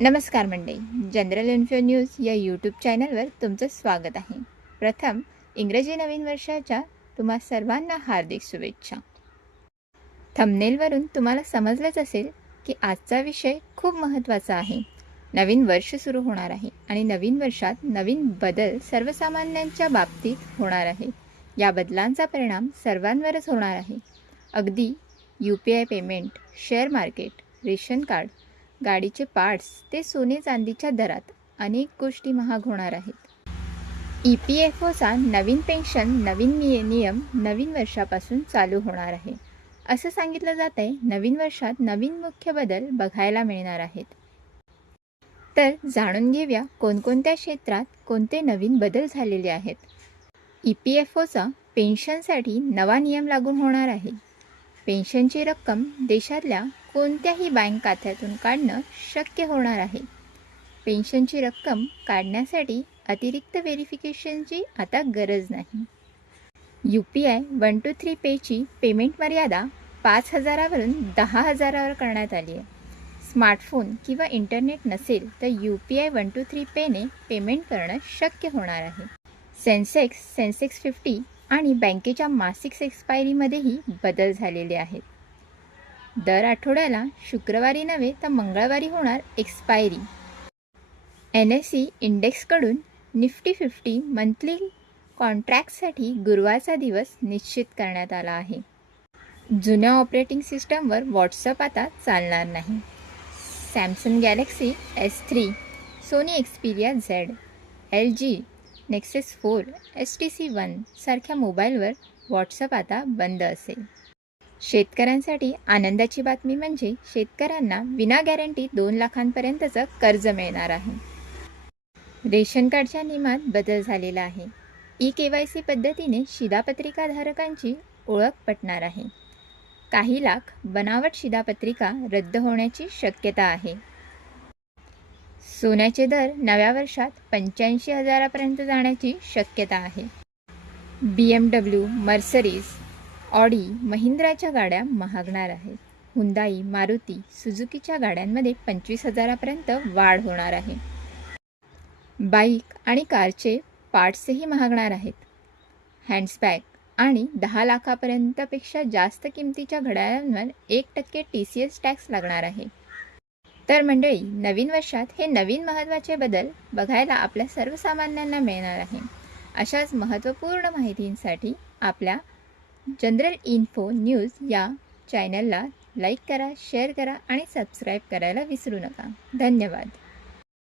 नमस्कार मंडळी general info news या यूट्यूब चॅनलवर तुमचं स्वागत आहे. प्रथम इंग्रजी नवीन वर्षाच्या तुम्हा सर्वांना हार्दिक शुभेच्छा. थंबनेलवरून तुम्हाला समजलंच असेल की आजचा विषय खूप महत्त्वाचा आहे. नवीन वर्ष सुरू होणार आहे आणि नवीन वर्षात नवीन बदल सर्वसामान्यांच्या बाबतीत होणार आहे. या बदलांचा परिणाम सर्वांवरच होणार आहे. अगदी U P I payment share market ration card गाडीचे पार्ट्स ते सोने चांदीच्या दरात अनेक गोष्टी महाग होणार आहेत. ई पी एफ ओचा नवीन पेन्शन नवीन नियम नवीन वर्षापासून चालू होणार आहे. असं सांगितलं जात आहे नवीन वर्षात नवीन मुख्य बदल बघायला मिळणार आहेत. तर जाणून घेऊया कोणकोणत्या क्षेत्रात कोणते नवीन बदल झालेले आहेत. ई पी एफ ओचा पेन्शनसाठी नवा नियम लागू होणार आहे. पेन्शनची रक्कम देशातल्या कोणत्याही बँक खात्यातून काढणं शक्य होणार आहे. पेन्शनची रक्कम काढण्यासाठी अतिरिक्त व्हेरिफिकेशनची आता गरज नाही. U P I one two three पेची payment मर्यादा पाच हजारावरून दहा हजारावर करण्यात आली आहे. स्मार्टफोन किंवा इंटरनेट नसेल तर U P I one two three पेने पेमेंट करणं शक्य होणार आहे. सेन्सेक्स सेन्सेक्स फिफ्टी आणि बँकेच्या मासिक एक्सपायरीमध्येही बदल झालेले आहेत. दर आठवड्याला शुक्रवारी नव्हे तर मंगळवारी होणार एक्सपायरी एन एस सी इंडेक्सकडून निफ्टी फिफ्टी मंथली कॉन्ट्रॅक्टसाठी गुरुवारचा दिवस निश्चित करण्यात आला आहे. जुन्या ऑपरेटिंग सिस्टमवर व्हॉट्सअप आता चालणार नाही. Samsung Galaxy S three Sony Xperia Z L G Nexus four S T C one सारख्या मोबाईलवर व्हॉट्सअप आता बंद असेल. शेतकऱ्यांसाठी आनंदाची बातमी म्हणजे शेतकऱ्यांना विना गॅरंटी दोन लाखांपर्यंतचं कर्ज मिळणार आहे. रेशन कार्डच्या नियमात बदल झालेला आहे. ई के वाय सी पद्धतीने शिधापत्रिकाधारकांची ओळख पटणार आहे. काही लाख बनावट शिधापत्रिका रद्द होण्याची शक्यता आहे. सोन्याचे दर नव्या वर्षात पंच्याऐंशी हजारापर्यंत जाण्याची शक्यता आहे. B M W Mercedes Audi महिंद्राच्या गाड्या महागणार आहेत. हुंदाई मारुती सुझुकीच्या गाड्यांमध्ये पंचवीस हजारापर्यंत वाढ होणार आहे. बाईक आणि कारचे पार्ट्सही महागणार आहेत. हँड्सबॅग आणि दहा लाखापर्यंतपेक्षा जास्त किमतीच्या घड्याळांवर एक टक्के टी सी एस टॅक्स लागणार आहे. तर मंडळी नवीन वर्षात हे नवीन महत्त्वाचे बदल बघायला आपल्या सर्वसामान्यांना मिळणार आहे. अशाच महत्त्वपूर्ण माहितींसाठी आपल्या जनरल इन्फो न्यूज या चॅनलला लाईक करा शेअर करा आणि सबस्क्राईब करायला विसरू नका. धन्यवाद.